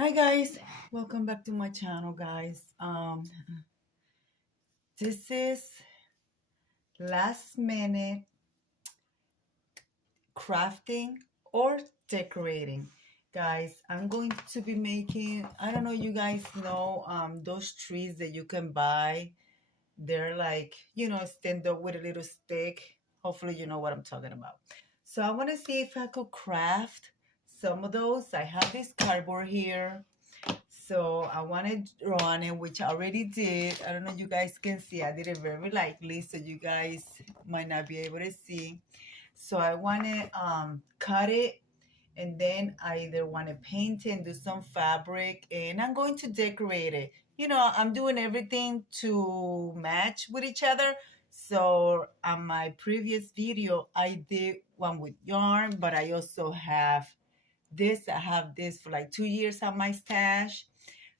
Hi guys, welcome back to my channel, guys. This is last minute crafting or decorating. Guys, I'm going to be making, I don't know, you guys know those trees that you can buy. They're like, stand up with a little stick. Hopefully you know what I'm talking about. So I want to see if I could craft some of those. I have this cardboard here. So I want to draw on it, which I already did. I don't know if you guys can see. I did it very lightly, so you guys might not be able to see. So I want to cut it, and then I either want to paint it and do some fabric, and I'm going to decorate it. I'm doing everything to match with each other. So on my previous video, I did one with yarn, but I also have this. I have this for like 2 years on my stash.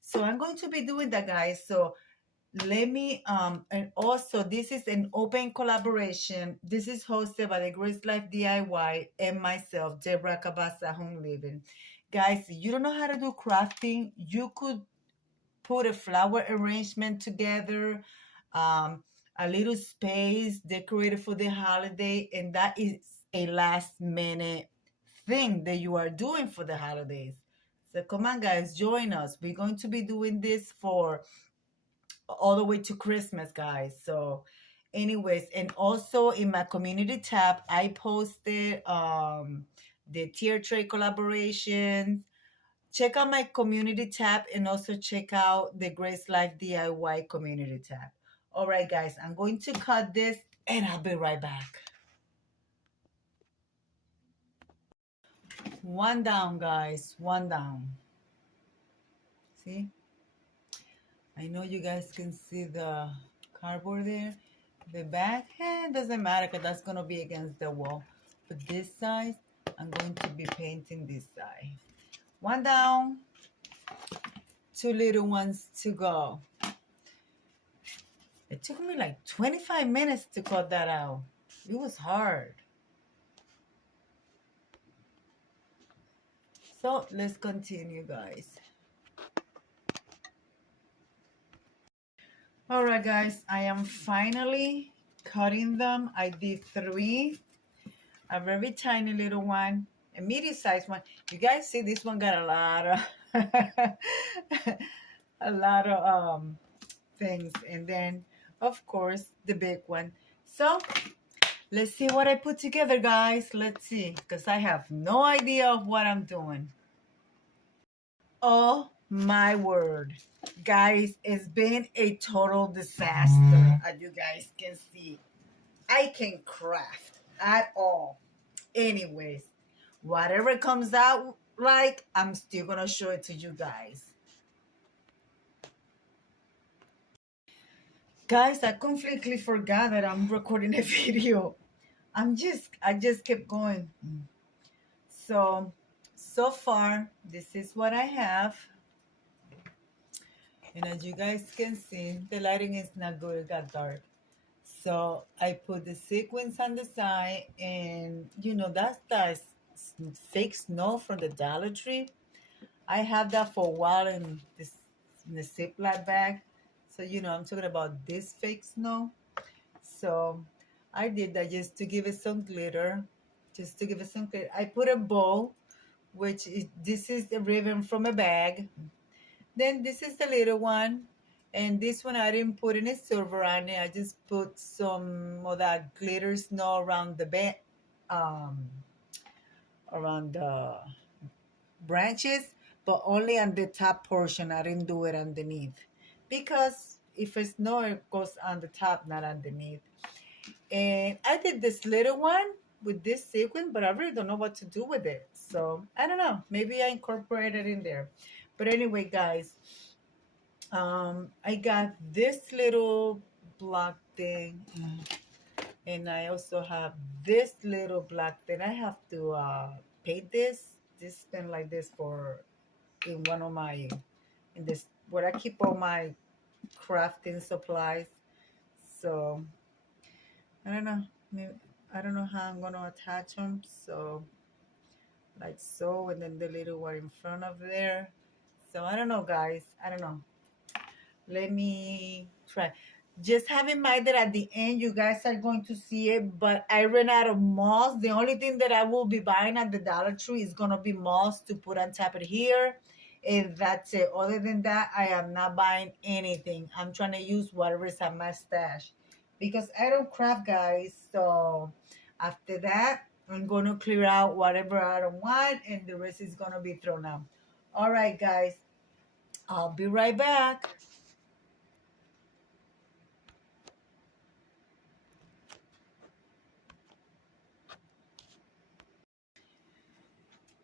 So I'm going to be doing that, guys. So let me and also this is an open collaboration. This is hosted by the Grace Life DIY and myself, Deborah Cabassa Home Living. Guys, you don't know how to do crafting, you could put a flower arrangement together, um, a little space decorated for the holiday, and that is a last minute thing that you are doing for the holidays. So come on, guys, join us. We're going to be doing this for all the way to Christmas, guys. So, anyways, and also in my community tab, I posted the tier tray collaboration. Check out my community tab and also check out the Grace Life DIY community tab. All right, guys, I'm going to cut this and I'll be right back. One down, guys, one down. See? I know you guys can see the cardboard there. The back, doesn't matter because that's going to be against the wall. But this side, I'm going to be painting this side. One down, two little ones to go. It took me like 25 minutes to cut that out. It was hard. So let's continue, guys. All right, guys, I am finally cutting them. I did 3, a very tiny little one, a medium-sized one. You guys see this one got a lot of a lot of things, and then of course the big one. So let's see what I put together, guys. Let's see, because I have no idea of what I'm doing. Oh my word, guys, it's been a total disaster. As you guys can see, I can't craft at all. Anyways, whatever comes out like, I'm still gonna show it to you guys. Guys, I completely forgot that I'm recording a video. I just kept going. So far, this is what I have. And as you guys can see, the lighting is not good, it got dark. So I put the sequins on the side, and that's the fake snow from the Dollar Tree. I have that for a while in the Ziploc bag. So I'm talking about this fake snow. So I did that just to give it some glitter. Just to give it some glitter. I put a bow, this is the ribbon from a bag. Then this is the little one. And this one I didn't put any silver on it. I just put some of that glitter snow around the around the branches, but only on the top portion. I didn't do it underneath because if it's snow, it goes on the top, not underneath. And I did this little one with this sequin, but I really don't know what to do with it. So I don't know. Maybe I incorporated it in there. But anyway, guys, I got this little block thing, and I also have this little black thing. I have to paint this pen like this for in one of my in this where I keep all my crafting supplies. So I don't know. Maybe, I don't know how I'm gonna attach them. So like so, and then the little one in front of there. So I don't know, guys. I don't know. Let me try. Just have in mind that at the end you guys are going to see it, but I ran out of moss. The only thing that I will be buying at the Dollar Tree is gonna be moss to put on top of here. And that's it. Other than that, I am not buying anything. I'm trying to use whatever is on my stash. Because I don't craft, guys. So after that, I'm gonna clear out whatever I don't want and the rest is gonna be thrown out. All right, guys. I'll be right back.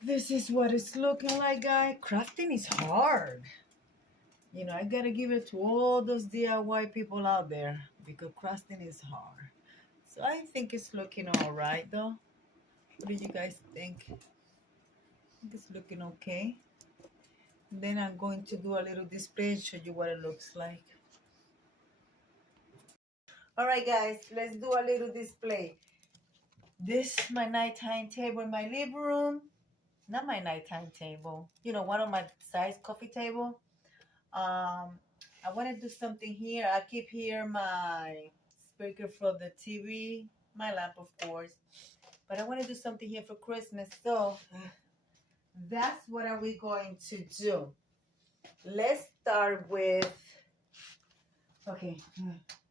This is what it's looking like, guys. Crafting is hard. You know, I gotta give it to all those DIY people out there because crafting is hard. So I think it's looking all right, though. What do you guys think? I think it's looking okay. Then I'm going to do a little display and show you what it looks like. All right, guys, let's do a little display. This is my nighttime table in my living room. Not my nighttime table. You know, one of my size coffee table. I want to do something here. I keep here my speaker for the TV, my lamp, of course. But I want to do something here for Christmas. So that's what are we going to do. Let's start with, okay,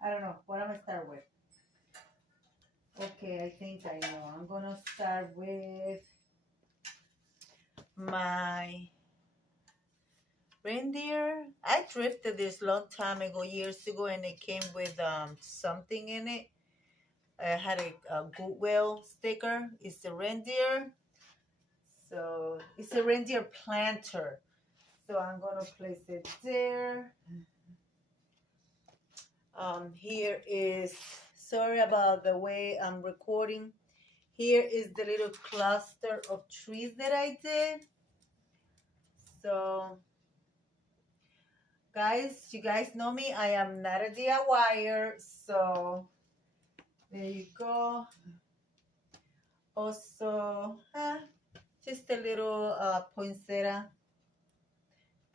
I don't know. What am I start with? Okay, I think I know. I'm going to start with my reindeer. I thrifted this long time ago, years ago, and it came with something in it. I had a Goodwill sticker. It's a reindeer. So it's a reindeer planter. So I'm gonna place it there. Here is, sorry about the way I'm recording. Here is the little cluster of trees that I did. So guys, you guys know me. I am not a DIYer. So there you go. Also, just a little poinsettia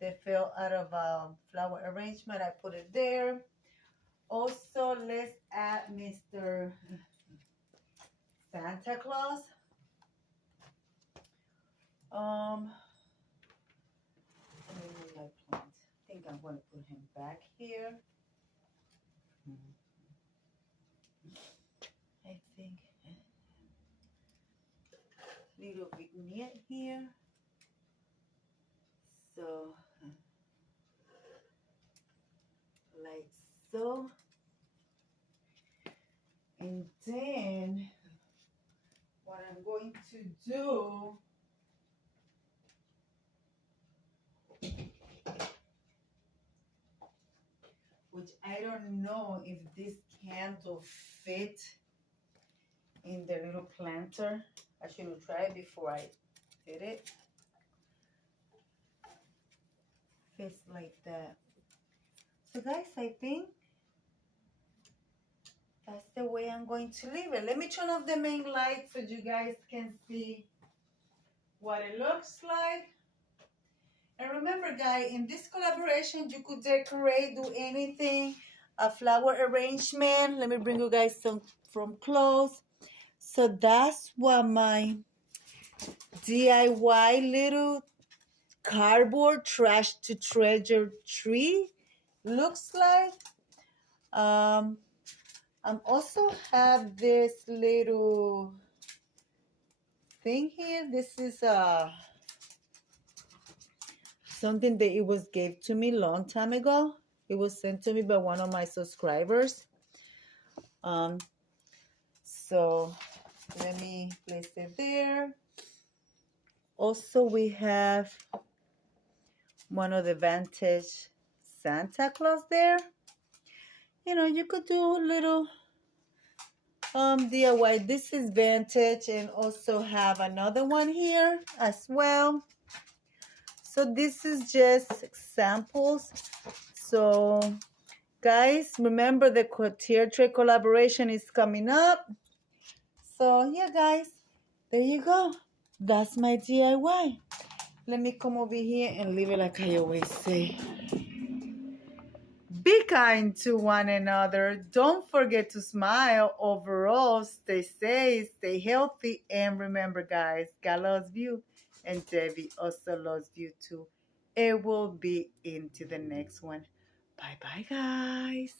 that fell out of a flower arrangement. I put it there. Also, let's add Mr. Santa Claus. Let me move my plant. I think I'm going to put him back here. I think little vignette here. So, like so. And then, what I'm going to do, which I don't know if this candle fit in the little planter. I should have tried before I did it. Fits like that. So guys, I think that's the way I'm going to leave it. Let me turn off the main light so you guys can see what it looks like. And remember, guys, in this collaboration, you could decorate, do anything, a flower arrangement. Let me bring you guys some from close. So that's what my DIY little cardboard trash to treasure tree looks like. I also have this little thing here. This is something that it was gave to me long time ago. It was sent to me by one of my subscribers. So let me place it there. Also, we have one of the vintage Santa Claus there. You know, you could do a little DIY. This is vintage, and also have another one here as well. So this is just samples. So guys, remember the Couture Trade collaboration is coming up. So yeah, guys, there you go. That's my DIY. Let me come over here and leave it like I always say. Be kind to one another. Don't forget to smile. Overall, stay safe, stay healthy, and remember, guys, God loves you, and Debbie also loves you too. It will be into the next one. Bye bye, guys.